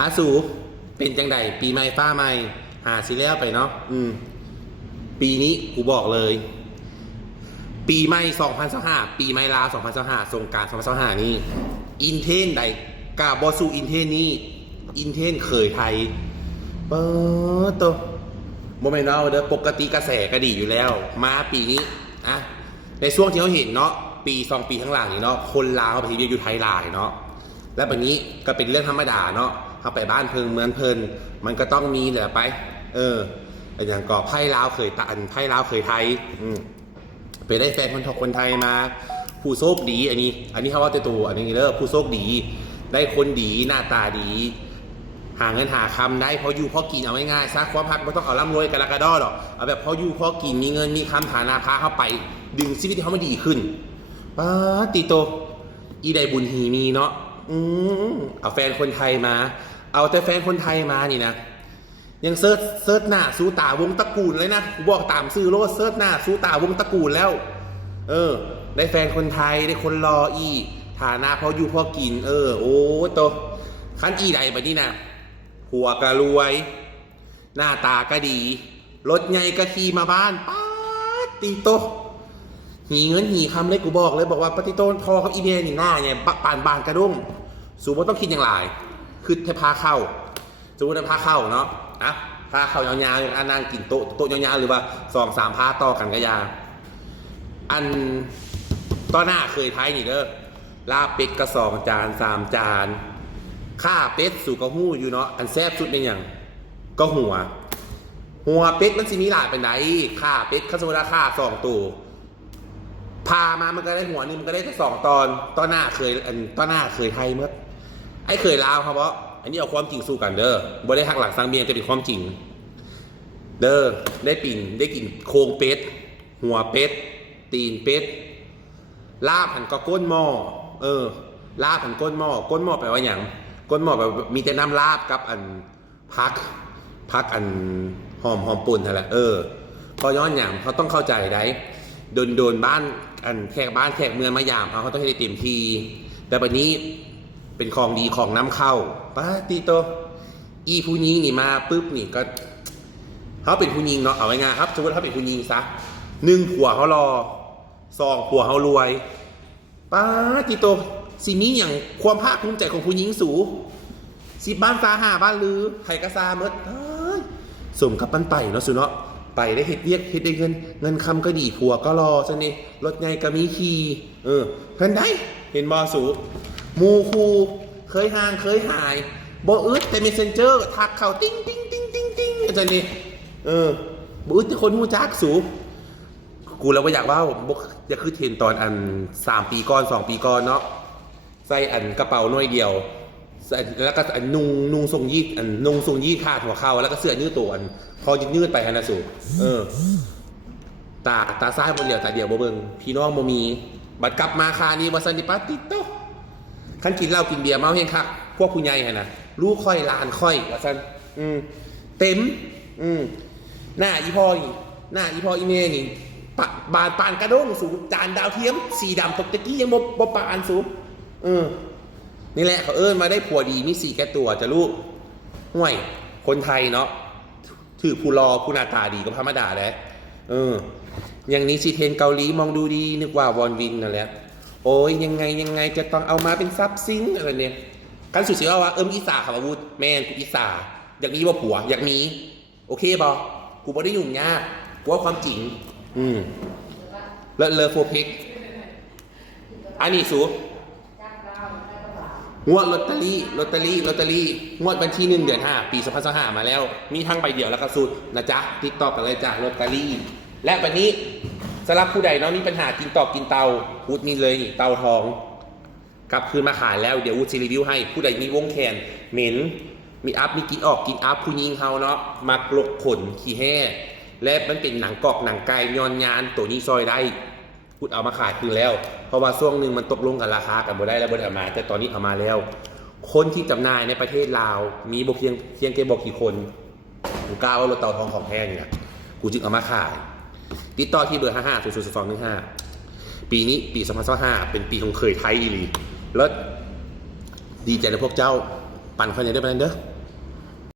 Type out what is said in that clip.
อาสูเป็นจังใดปีใหม่ฟ้าใหม่หาสิแล้วไปเนาะปีนี้กูบอกเลยปีใหม่2025ปีใหม่ลาว2025สงกรานต์2025นี้อินเทนใดกาบอสูอินเทนนี้อินเทนเคยไทยเปิดตัวโมเมนต์เอาเด้อปกติกระแสก็ดีอยู่แล้วมาปีนี้อะในช่วงที่เขาเห็นเนาะปี2 ปีข้างหลังนี่เนาะคนลาวเขาไปที่อยู่ไทยหลายเนาะและแบบนี้ก็เป็นเรื่องธรรมดาเนาะเขาไปบ้านเพิงเมืองเพลินมันก็ต้องมีแหละไปอย่างก่อไพ่ลาวเคยตันไพ่ลาวเคยไทยไปได้แฟนคนไทยมาผู้โชคดีอันนี้เขาว่าตัวอันนี้เด้อผู้โชคดีได้คนดีหน้าตาดีหาเงินหาคำได้พออยู่พอกินเอาง่ายๆซักความพักไม่ต้องเอาร่ำรวยกระดอหรอกเอาแบบพออยู่พอกินมีเงินมีคำฐานะพาเข้าไปดึงชีวิตเขามาดีขึ้นป้าติโตอีได้บุญหีมีเนาะเอาแฟนคนไทยมาเอาแต่แฟนคนไทยมานี่นะยังเซิร์ชหน้าสู้ตาวงตระกูลเลยนะบอกตามซื้อโลดเซิร์ชหน้าสู้ตาวงตระกูลแล้วได้แฟนคนไทยได้คนรออีฐานะพออยู่พอกินโอ้โตขั้นอีใดแบบนี้นะหัวกระรวยหน้าตาก็ดีรถไงก็ขี่มาบ้านป้าติโตหีเงินหีคำเลยกูบอกเลยบอกว่าปฏิโตนพอเขาอีเมลนี่หน้าไงปานบานกระดุ้งสูบว่าต้องคิดอย่างไรคือถ้าพาเข้าสมมติถ้าพาเข้าเนาะพาเข้ายาวๆอย่างนั่งกินโต๊ะยาวๆหรือว่า2-3พาต่อกันก็ยาอันต่อหน้าเคยไทยนี่เด้อลาเป็ดกระ2 จาน3 จานข้าเป็ดสู่กระหู้อยู่เนาะอันแซ่บสุดเป็นอย่างก็หัวเป็ดมันสิมีหลายเป็นไหนข้าเป็ดข้าสมมติค่า2 ตัวพามามันก็ได้หัวนึงมันก็ได้แค่2 ตอนต่อหน้าเคยไทยเมื่อไอ้เคยลาวครับเพราะอันนี้เอาความจริงสู้กันเด้อบ่ได้หักหลังสร้างเบียงจะเป็นความจริงเด้อได้กินโครงเป็ดหัวเป็ดตีนเป็ดลาบหันก็ก้นหม้อลาบหันก้นหม้อแปลว่าอย่างก้นหม้อแบบมีแต่น้ำลาบกับอันพักอันหอมปุ่นนั่นแหละพอย้อนอย่างเขาต้องเข้าใจได้โดนบ้านอันแขกเมืองมายามเขาต้องให้ได้เต็มทีแต่บัดนี้เป็นของดีของน้ำเข้าป้าติโตอีผู้หญิงนี่มาปุ๊บนี่ก็เขาเป็นผู้หญิงเนาะเอาง่ายๆครับสมมติเขาเป็นผู้หญิงซะ1 ผัวเขารอ2 ผัวเขารวยป้าติโตสิมีอย่างความภาคภูมิใจของผู้หญิงสู10 บ้านซา5 บ้านลือไข่กระซาเมดสมกับปันไต่เนาะสุเนาะไปได้เฮ็ดเวียกเฮ็ดได้เงินคำก็ดีผัวก็รอซะนี่รถไงก็มีขี่เพิ่นได้เห็นบอสูมูคูเคยห่างเคยหายบออึดแต่เมสเซนเจอร์ทักเข่าติ้งซะนี่บออึดแต่คนหูจักสูกูแล้วว่าอยากว่าอยากคือเทนตอนอัน3 ปีก่อน2 ปีก่อนเนาะใส่อันกระเป๋าน้อยเดียวแล้วก็อันนุ่งทรงยีดขาดหัวเข่าแล้วก็เสื้อยืดตัวอันพอยืดไปฮะนะสูตาซ้ายบนเหลียวตาเดียวบ่เบิ่งพี่น้องบ่มีบัดกลับมาคานี้บ่ซันดิปาติโตคันกินเหล้ากินเบียร์เมาเฮงคักพวกผู้ใหญ่ฮะนะลูกค่อยหลานค่อยว่าซั่นเต็มหน้าอีพ่ออีเมนี่บานปานกระด้งสูจานดาวเทียมสีดำตกตะกี้ยังบ่ปานสูนี่แหละเขามาได้ผัวดีมี4 แก่ตัวจะลูกห่วยคนไทยเนาะถือผู้รอผู้หน้าตาดีก็ธรรมดาแหละอย่างนี้ชีเทนเกาหลีมองดูดีนึกว่าวอนวินนั่นแหละโอ้ยยังไงจะต้องเอามาเป็นซับซิงอะไรเนี่ยกันสุดเสียว่าอีสาขับอาวุธแม่นกูอีสาอยากมีว่าผัวอยากมีโอเคบอกูบ่ได้ยุ่งยากกูว่าความจริงเลอโฟพิกอันนี้สูงวดลอตเตอรี่งวดวันที่1 เดือน 5 ปี2025มาแล้วมีทั้งใบเดียวแล้วก็สูตรนะจ๊ะติ๊กต็อกกันเลยจ้ะลอตเตอรี่และวันนี้สำหรับผู้ใดเนาะมีปัญหากินตอกกินเตาอูดมีเลยเตาทองกลับคืนมาขายแล้วเดี๋ยวอูดซีรีวิวให้ผู้ใดมีวงแขนเหม็นมีอัพมีกินออกกินอัพผู้หญิงเฮาเนาะมักลกขนขี้แห่และมันเป็นหนังกอกหนังไก่ย้อนยานตัวนี้ซอยได้พูดเอามาขายคืนแล้วเพราะว่าช่วงหนึ่งมันตกลงกันราคากันบ่ได้แล้วบ่ได้เอามาแต่ตอนนี้เอามาแล้วคนที่จำหน่ายในประเทศลาวมีบ่เพียงแค่บอกกี่คนกูกล้าว่ารถเตาทองของแท้เนี่ยกูจึงเอามาขายติดต่อที่เบอร์55 00215ปีนี้ปี2025เป็นปีของเคยไทยอีหลีแล้วดีใจในพวกเจ้า ปั่นคนอย่าได้ไปนั่นเด้อ